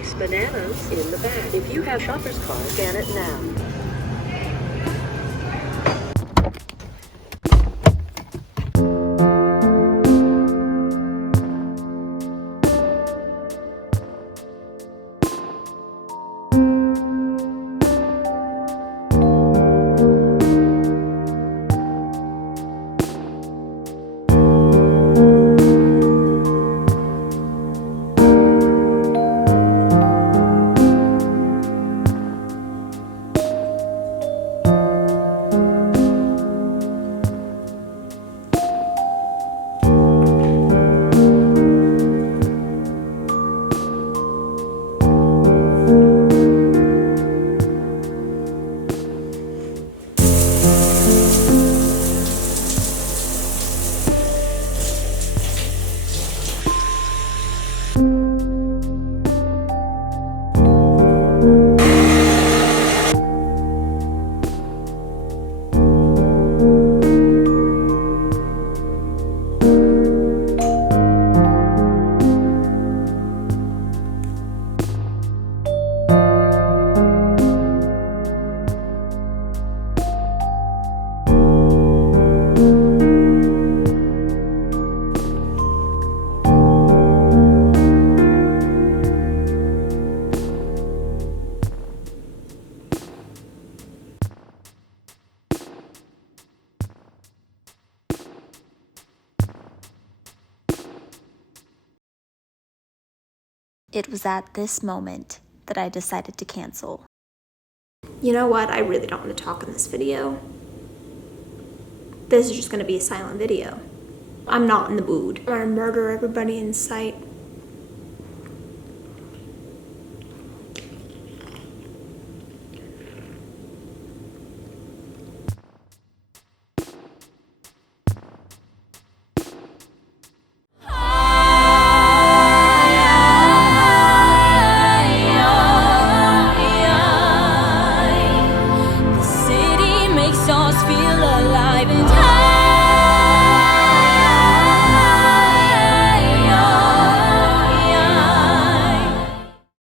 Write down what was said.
place bananas in the bag. If you have shopper's card, scan it now. It was at this moment that I decided to cancel. You know what? I really don't want to talk in this video. This is just going to be a silent video. I'm not in the mood. I'm going to murder everybody in sight. Feel alive and